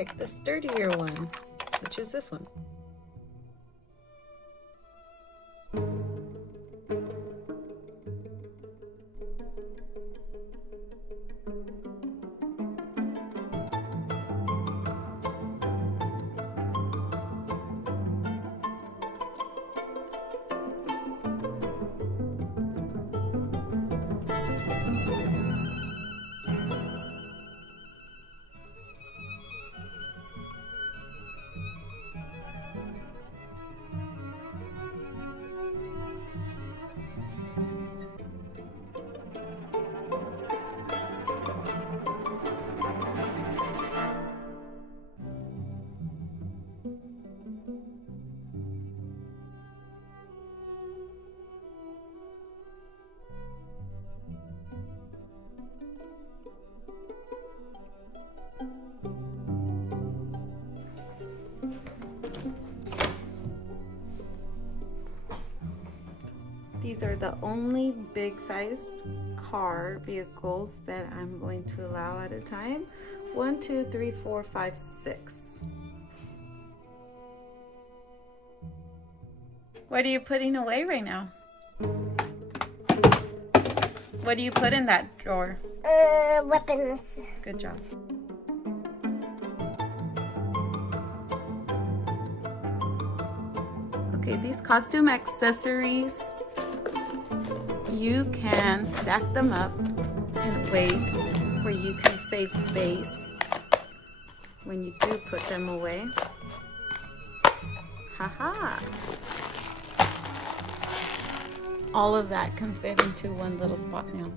pick the sturdier one, which is this one. These are the only big-sized car vehicles that I'm going to allow at a time. 1, 2, 3, 4, 5, 6. What are you putting away right now? What do you put in that drawer? Weapons. Good job. Okay, these costume accessories, you can stack them up in a way where you can save space when you do put them away. Haha! All of that can fit into one little spot now.